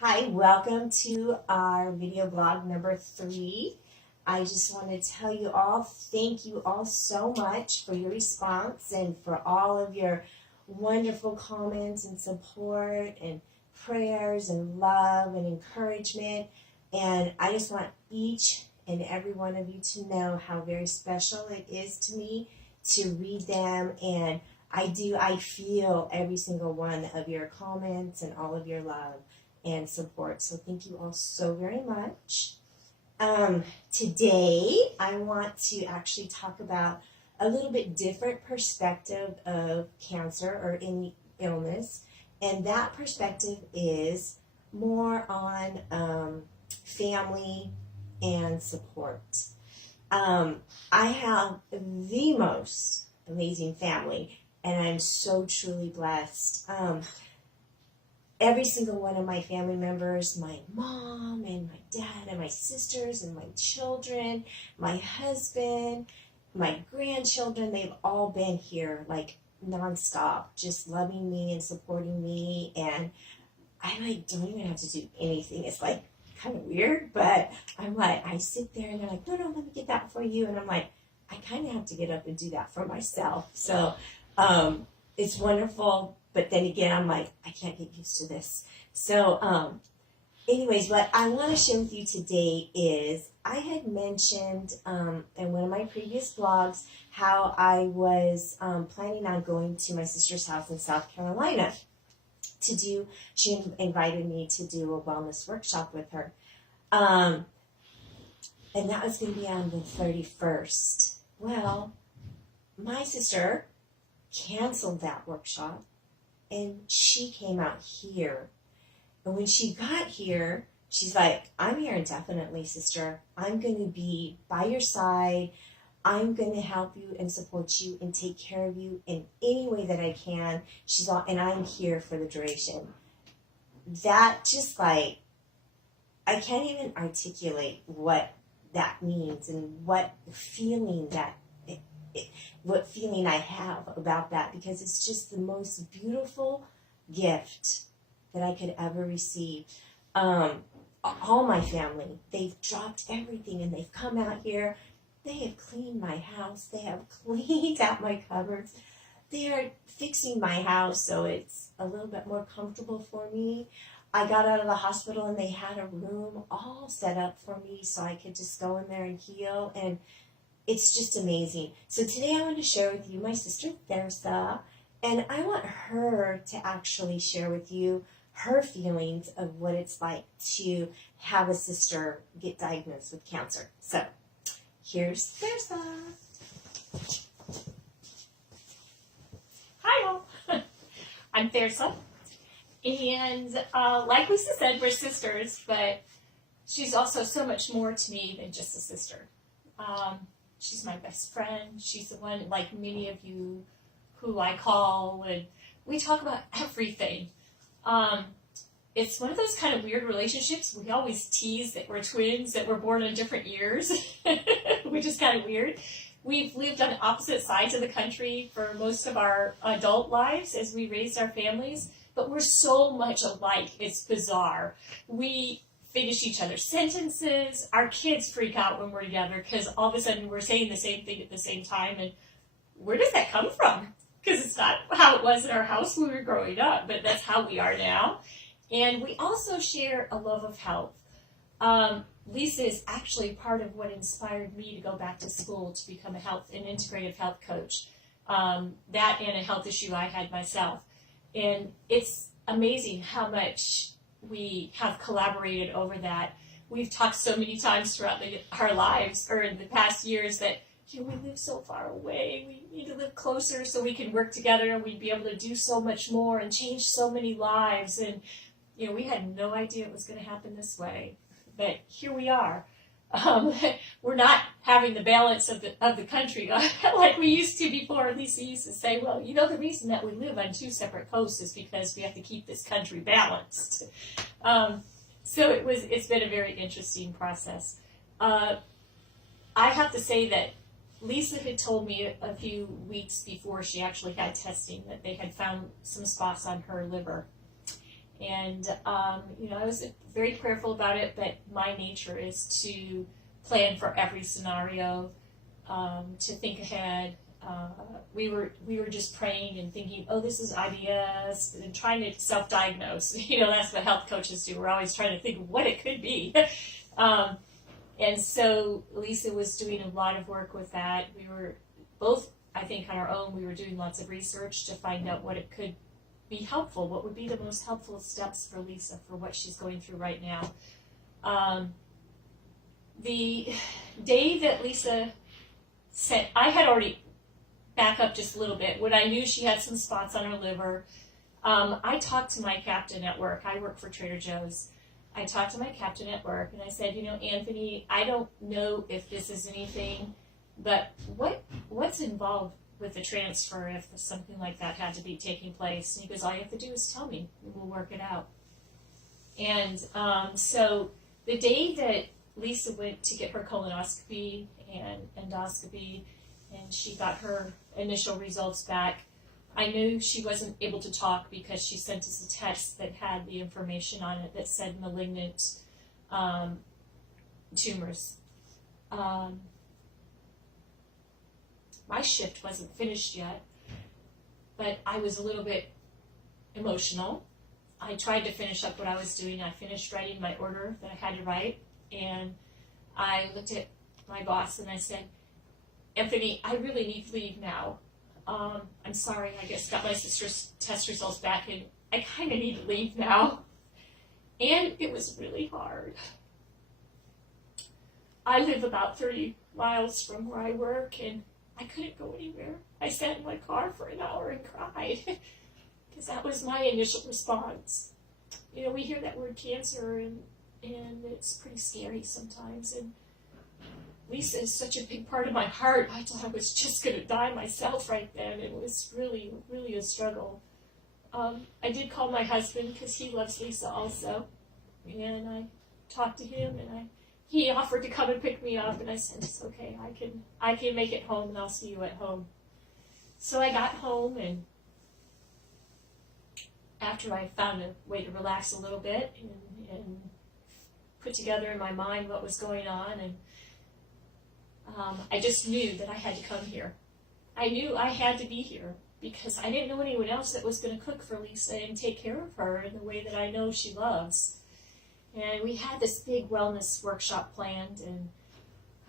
Hi, welcome to our video blog number 3. I just want to tell you all, thank you all so much for your response and for all of your wonderful comments and support and prayers and love and encouragement. And I just want each and every one of you to know how very special it is to me to read them. And I feel every single one of your comments and all of your love and support. So thank you all so very much. Today, I want to actually talk about a little bit different perspective of cancer or any illness. And that perspective is more on family and support. I have the most amazing family, and I'm so truly blessed. Every single one of my family members, my mom and my dad and my sisters and my children, my husband, my grandchildren, they've all been here like nonstop, just loving me and supporting me. And I don't even have to do anything. It's like kind of weird, but I sit there and they're like, no, let me get that for you. And I'm like, I kind of have to get up and do that for myself. So it's wonderful. But then again, I'm like, I can't get used to this. So anyways, what I want to share with you today is I had mentioned in one of my previous blogs how I was planning on going to my sister's house in South Carolina she invited me to do a wellness workshop with her. And that was going to be on the 31st. Well, my sister canceled that workshop. And she came out here. And when she got here, she's like, I'm here indefinitely, sister. I'm going to be by your side. I'm going to help you and support you and take care of you in any way that I can. And I'm here for the duration. That just I can't even articulate what that means and what feeling what feeling I have about that, because it's just the most beautiful gift that I could ever receive. All my family, they've dropped everything and they've come out here. They have cleaned my house. They have cleaned out my cupboards. They are fixing my house so it's a little bit more comfortable for me. I got out of the hospital and they had a room all set up for me so I could just go in there and heal, and it's just amazing. So today I want to share with you my sister Theresa, and I want her to actually share with you her feelings of what it's like to have a sister get diagnosed with cancer. So here's Theresa. Hi all, I'm Theresa, and like Lisa said, we're sisters, but she's also so much more to me than just a sister. She's my best friend. She's the one, like many of you, who I call and we talk about everything. It's one of those kind of weird relationships. We always tease that we're twins, that we're born in different years, which is kind of weird. We've lived on opposite sides of the country for most of our adult lives as we raised our families, but we're so much alike. It's bizarre. We finish each other's sentences. Our kids freak out when we're together because all of a sudden we're saying the same thing at the same time. And where does that come from? Because it's not how it was in our house when we were growing up, but that's how we are now. And we also share a love of health. Lisa is actually part of what inspired me to go back to school to become an integrative health coach. That and a health issue I had myself. And it's amazing how much we have collaborated over that. We've talked so many times throughout our lives, or in the past years, that we live so far away. We need to live closer so we can work together, and we'd be able to do so much more and change so many lives. And we had no idea it was going to happen this way, but here we are. We're not having the balance of the country like we used to before. Lisa used to say, well, the reason that we live on two separate coasts is because we have to keep this country balanced. So it's been a very interesting process. I have to say that Lisa had told me a few weeks before she actually had testing that they had found some spots on her liver. And, I was very prayerful about it, but my nature is to plan for every scenario, to think ahead. We were just praying and thinking, oh, this is IBS, and trying to self-diagnose. That's what health coaches do. We're always trying to think of what it could be. And so Lisa was doing a lot of work with that. We were both, I think, on our own, we were doing lots of research to find out what it could be helpful, what would be the most helpful steps for Lisa for what she's going through right now. The day that Lisa said, I had already back up just a little bit. When I knew she had some spots on her liver, I talked to my captain at work. I work for Trader Joe's. I talked to my captain at work, and I said, Anthony, I don't know if this is anything, but what's involved with the transfer if something like that had to be taking place? And he goes, all you have to do is tell me, and we'll work it out. And so the day that Lisa went to get her colonoscopy and endoscopy, and she got her initial results back, I knew she wasn't able to talk because she sent us a text that had the information on it that said malignant tumors. My shift wasn't finished yet, but I was a little bit emotional. I tried to finish up what I was doing. I finished writing my order that I had to write, and I looked at my boss and I said, Anthony, I really need to leave now. I'm sorry, I just got my sister's test results back, and I kind of need to leave now. And it was really hard. I live about 30 miles from where I work, and I couldn't go anywhere. I sat in my car for an hour and cried, because that was my initial response. We hear that word cancer, and it's pretty scary sometimes, and Lisa is such a big part of my heart. I thought I was just going to die myself right then. It was really, really a struggle. I did call my husband because he loves Lisa also. And I talked to him, and he offered to come and pick me up. And I said, it's okay, I can make it home, and I'll see you at home. So I got home, and after I found a way to relax a little bit and put together in my mind what was going on, and I just knew that I had to come here. I knew I had to be here because I didn't know anyone else that was going to cook for Lisa and take care of her in the way that I know she loves. And we had this big wellness workshop planned, and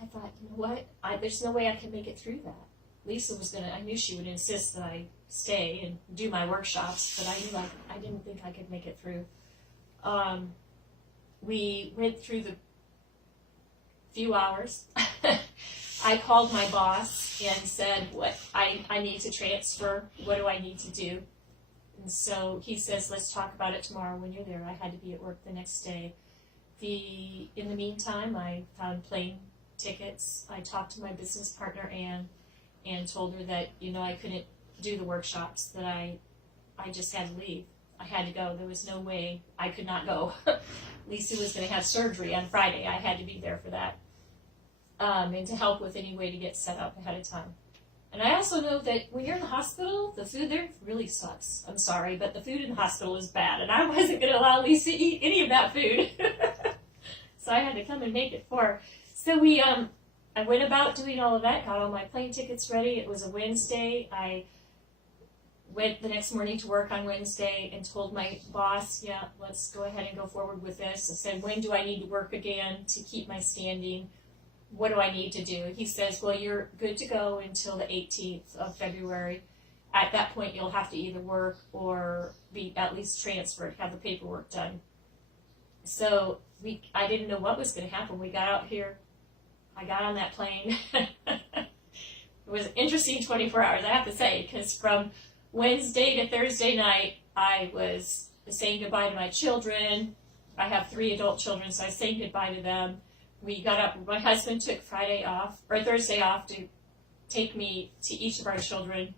I thought, you know what? There's no way I can make it through that. Lisa was I knew she would insist that I stay and do my workshops, but I didn't think I could make it through. We went through the few hours. I called my boss and said, what I need to transfer, what do I need to do? And so he says, let's talk about it tomorrow when you're there. I had to be at work the next day. In the meantime, I found plane tickets. I talked to my business partner, Ann, and told her that, I couldn't do the workshops, that I just had to leave. I had to go. There was no way I could not go. Lisa was going to have surgery on Friday. I had to be there for that. And to help with any way to get set up ahead of time. And I also know that when you're in the hospital, the food there really sucks. I'm sorry, but the food in the hospital is bad, and I wasn't going to allow Lisa to eat any of that food. So I had to come and make it for her. So I went about doing all of that, got all my plane tickets ready. It was a Wednesday. I went the next morning to work on Wednesday and told my boss, yeah, let's go ahead and go forward with this. I said, when do I need to work again to keep my standing? What do I need to do? He says, well, you're good to go until the 18th of February. At that point, you'll have to either work or be at least transferred, have the paperwork done. So I didn't know what was going to happen. We got out here. I got on that plane. It was an interesting 24 hours, I have to say, because from Wednesday to Thursday night, I was saying goodbye to my children. I have 3 adult children, so I was saying goodbye to them. We got up, my husband took Thursday off to take me to each of our children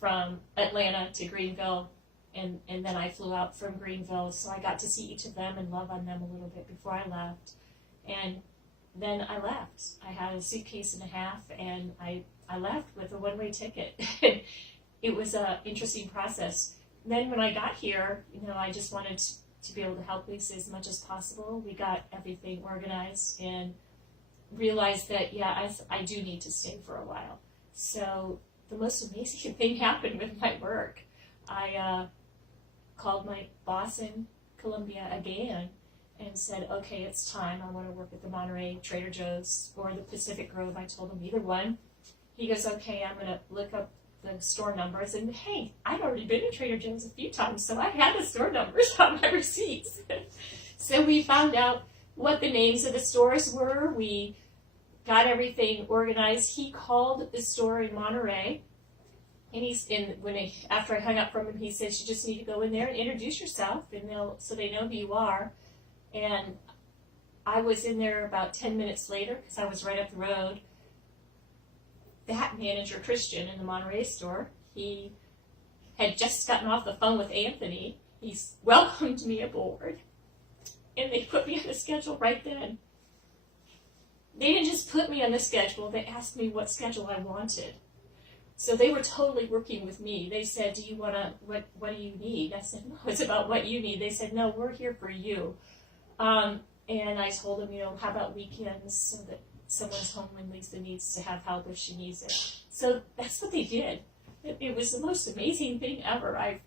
from Atlanta to Greenville, and then I flew out from Greenville, so I got to see each of them and love on them a little bit before I left. And then I left. I had a suitcase and a half, and I left with a one-way ticket. It was an interesting process. Then when I got here, I just wanted to be able to help Lisa as much as possible. We got everything organized and realized that, yeah, I do need to stay for a while. So the most amazing thing happened with my work. I called my boss in Columbia again and said, okay, it's time. I want to work at the Monterey Trader Joe's or the Pacific Grove. I told him either one. He goes, okay, I'm going to look up the store numbers. And hey, I'd already been to Trader Joe's a few times, so I had the store numbers on my receipts. So we found out what the names of the stores were. We got everything organized. He called the store in Monterey. And after I hung up from him, he says, you just need to go in there and introduce yourself, and so they know who you are. And I was in there about 10 minutes later because I was right up the road. That manager, Christian, in the Monterey store, he had just gotten off the phone with Anthony. He welcomed me aboard, and they put me on the schedule right then. They didn't just put me on the schedule, they asked me what schedule I wanted. So they were totally working with me. They said, do you want to, what do you need? I said, no, it's about what you need. They said, no, we're here for you. And I told them, how about weekends so that someone's home when Lisa needs to have help if she needs it. So that's what they did. It was the most amazing thing ever.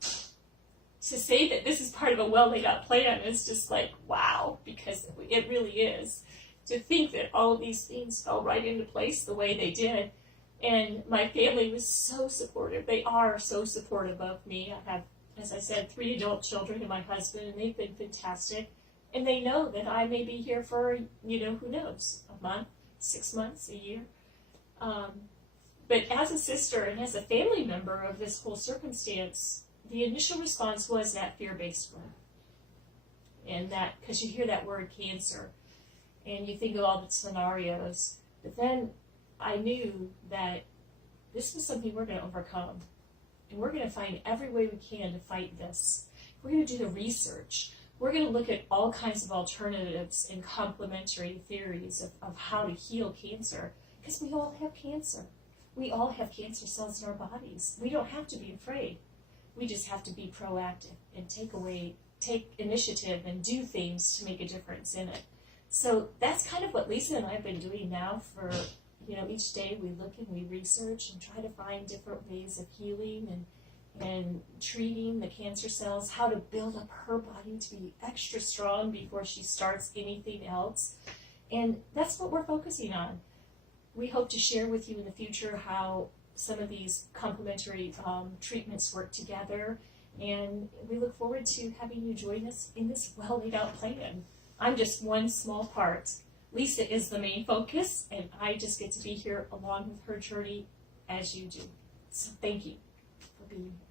To say that this is part of a well laid out plan is just like, wow, because it really is. To think that all of these things fell right into place the way they did. And my family was so supportive. They are so supportive of me. I have, as I said, 3 adult children and my husband, and they've been fantastic. And they know that I may be here for, who knows, a month, 6 months, a year. But as a sister and as a family member of this whole circumstance, the initial response was that fear-based word. And that, because you hear that word cancer, and you think of all the scenarios. But then I knew that this was something we're going to overcome. And we're going to find every way we can to fight this. We're going to do the research. We're going to look at all kinds of alternatives and complementary theories of how to heal cancer. Because we all have cancer. We all have cancer cells in our bodies. We don't have to be afraid. We just have to be proactive and take initiative and do things to make a difference in it. So that's kind of what Lisa and I have been doing now for, each day we look and we research and try to find different ways of healing and treating the cancer cells, how to build up her body to be extra strong before she starts anything else. And that's what we're focusing on. We hope to share with you in the future how some of these complementary treatments work together. And we look forward to having you join us in this well laid out plan. I'm just one small part. Lisa is the main focus, and I just get to be here along with her journey as you do. So thank you for being here.